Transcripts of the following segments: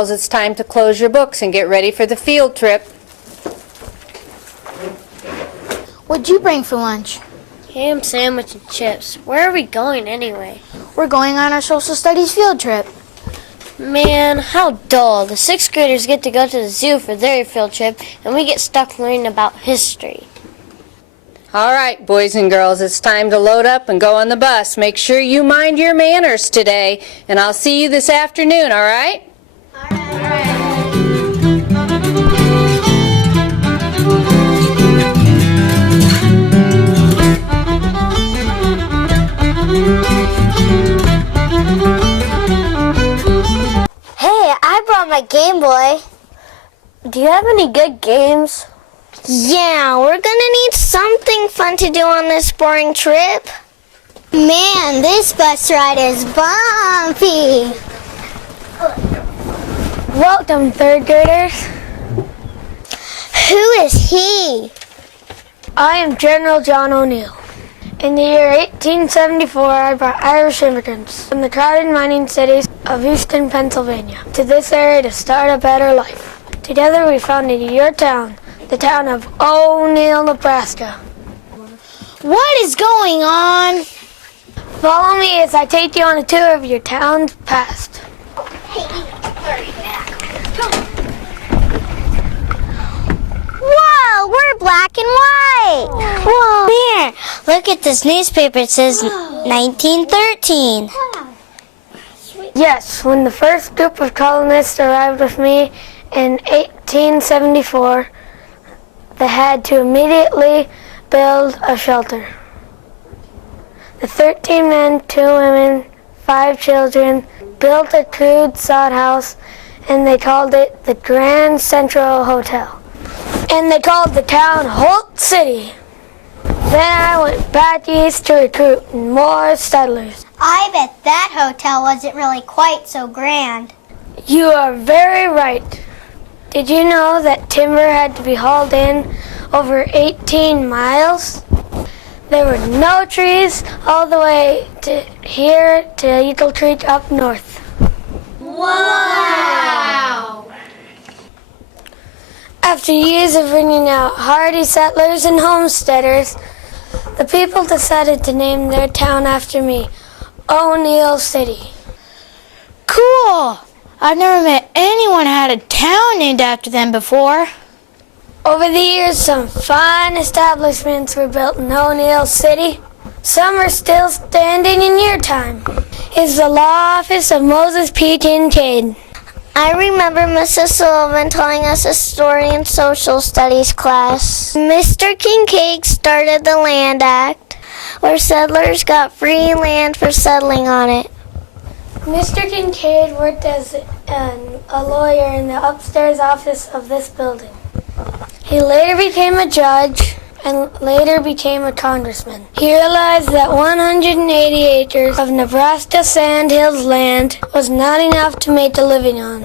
girls, it's time to close your books and get ready for the field trip. What'd you bring for lunch? Ham sandwich and chips. Where are we going anyway? We're going on our social studies field trip. Man, how dull. The 6th graders get to go to the zoo for their field trip, and we get stuck learning about history. All right, boys and girls, it's time to load up and go on the bus. Make sure you mind your manners today, and I'll see you this afternoon, all right? All right. Hey, I brought my Game Boy. Do you have any good games? Yeah, we're gonna need something fun to do on this boring trip. Man, this bus ride is bumpy. Welcome, 3rd graders. Who is he? I am General John O'Neill. In the year 1874, I brought Irish immigrants from the crowded mining cities of Easton, Pennsylvania, to this area to start a better life. Together we founded your town, the town of O'Neill, Nebraska. What is going on? Follow me as I take you on a tour of your town's past. Whoa, we're black and white. Whoa. Here, look at this newspaper. It says 1913. Yes, when the first group of colonists arrived with me in 1874, they had to immediately build a shelter. The 13 men, 2 women, 5 children built a crude sod house, and they called it the Grand Central Hotel. And they called the town Holt City. Then I went back east to recruit more settlers. I bet that hotel wasn't really quite so grand. You are very right. Did you know that timber had to be hauled in over 18 miles? There were no trees all the way to here to Eagle Creek up north. Wow! After years of bringing out hardy settlers and homesteaders, the people decided to name their town after me, O'Neill City. Cool! I've never met anyone who had a town named after them before. Over the years, some fine establishments were built in O'Neill City. Some are still standing in your time. It's the law office of Moses P. Kincaid. I remember Mrs. Sullivan telling us a story in social studies class. Mr. Kincaid started the Land Act, where settlers got free land for settling on it. Mr. Kincaid worked as a lawyer in the upstairs office of this building. He later became a judge and later became a congressman. He realized that 180 acres of Nebraska Sandhills land was not enough to make a living on.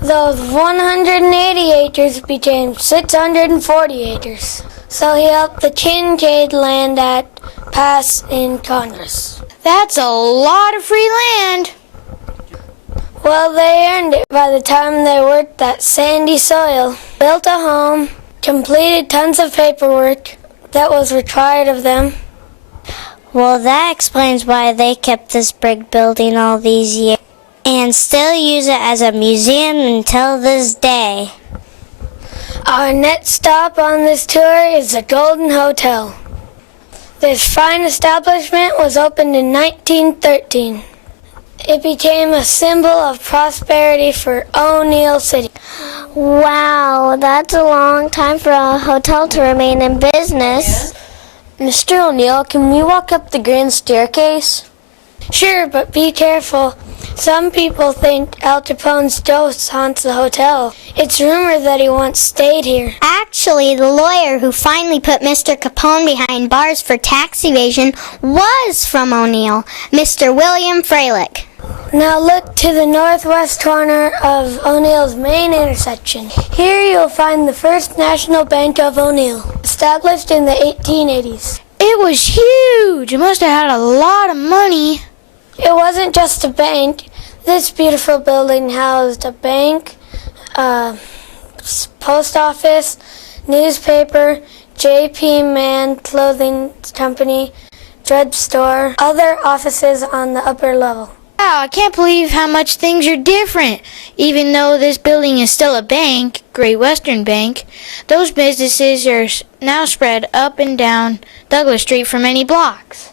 Those 180 acres became 640 acres. So he helped the Kincaid Land Act pass in Congress. That's a lot of free land. Well, they earned it by the time they worked that sandy soil, built a home, completed tons of paperwork that was required of them. Well, that explains why they kept this brick building all these years and still use it as a museum until this day. Our next stop on this tour is the Golden Hotel. This fine establishment was opened in 1913. It became a symbol of prosperity for O'Neill City. Wow, that's a long time for a hotel to remain in business. Mr. O'Neill, can we walk up the grand staircase? Sure, but be careful. Some people think Al Capone's ghost haunts the hotel. It's rumored that he once stayed here. Actually, the lawyer who finally put Mr. Capone behind bars for tax evasion was from O'Neill, Mr. William Freilich. Now look to the northwest corner of O'Neill's main intersection. Here you'll find the First National Bank of O'Neill, established in the 1880s. It was huge. It must have had a lot of money. It wasn't just a bank. This beautiful building housed a bank, post office, newspaper, J.P. Mann Clothing Company, drugstore, other offices on the upper level. Wow, I can't believe how much things are different. Even though this building is still a bank, Great Western Bank, those businesses are now spread up and down Douglas Street for many blocks.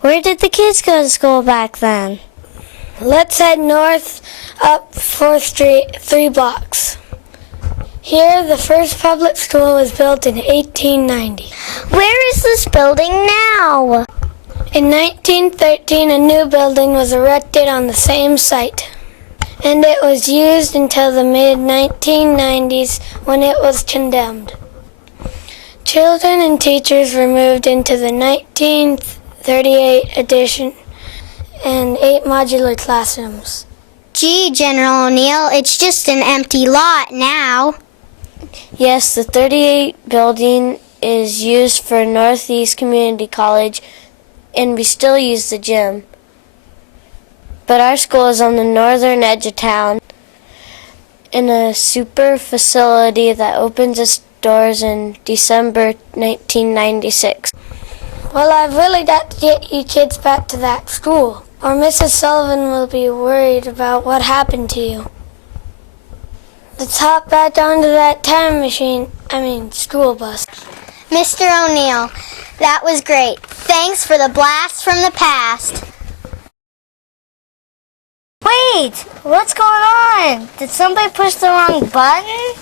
Where did the kids go to school back then? Let's head north up 4th Street 3 blocks. Here, the first public school was built in 1890. Where is this building now? In 1913, a new building was erected on the same site, and it was used until the mid-1990s when it was condemned. Children and teachers were moved into the 1938 addition and 8 modular classrooms. Gee, General O'Neill, it's just an empty lot now. Yes, the 38 building is used for Northeast Community College, and we still use the gym. But our school is on the northern edge of town in a super facility that opens its doors in December 1996. Well, I've really got to get you kids back to that school, or Mrs. Sullivan will be worried about what happened to you. Let's hop back onto that school bus. Mr. O'Neill, that was great. Thanks for the blast from the past. Wait, what's going on? Did somebody push the wrong button?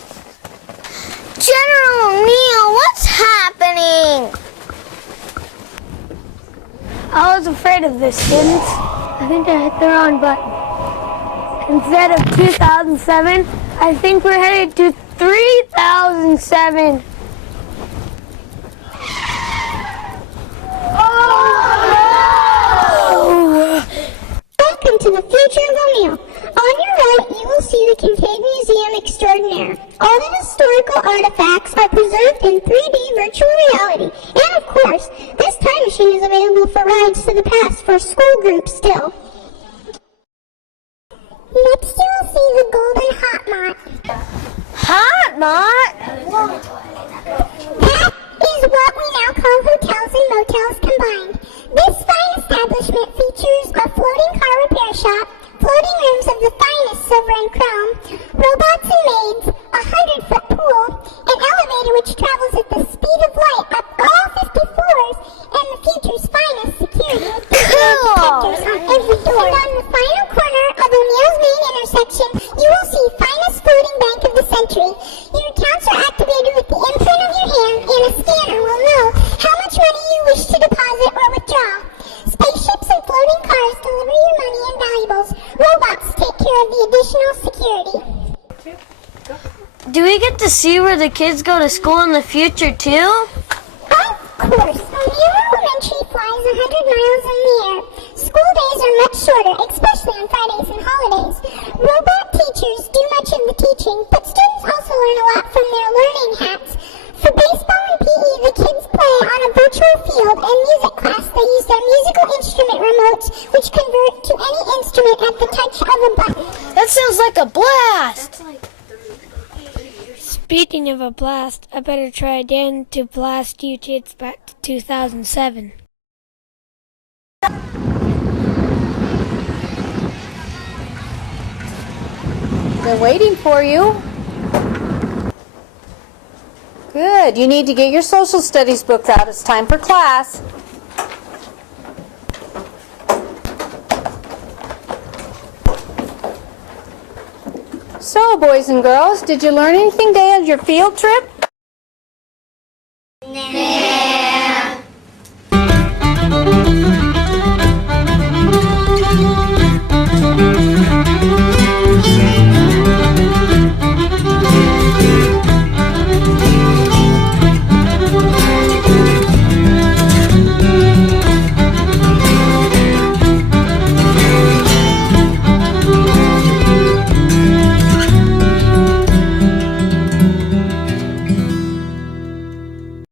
General O'Neill, what's happening? I was afraid of this, students. I think I hit the wrong button. Instead of 2007, I think we're headed to 3007. Welcome to the future of O'Neill. On your right, you will see the Kincaid Museum Extraordinaire. All the historical artifacts are preserved in 3D virtual reality. And of course, this time machine is available for rides to the past for school groups still. Next you will see the Golden Hot Mott. Hot Mott? That is what we now call hotels and motels combined. This fine establishment features a floating car repair shop, floating rooms of the finest silver and chrome, robots and maids, a 100-foot pool, an elevator which travels at the speed of light up all 50 floors, and the future's finest security. Detectors on every door. And on the final corner of O'Neill's main intersection, you will see finest floating bank of the century. Your accounts are activated with the imprint of your hand, and a scanner will know how much money you wish to deposit or withdraw. Spaceships and floating cars deliver your money and valuables. Robots take care of the additional security. Do we get to see where the kids go to school in the future too? Of course, O'Neill Elementary flies 100 miles in the air. School days are much shorter, especially on Fridays and holidays. Robot teachers do much of the teaching, but students also learn a lot from their learning hats. For baseball and PE, the kids play on a virtual field, and music class they use their musical instrument remotes, which convert to any instrument at the touch of a button. That sounds like a blast! Speaking of a blast, I better try again to blast you kids back to 2007. They're waiting for you. Good. You need to get your social studies book out. It's time for class. So, boys and girls, did you learn anything today on your field trip?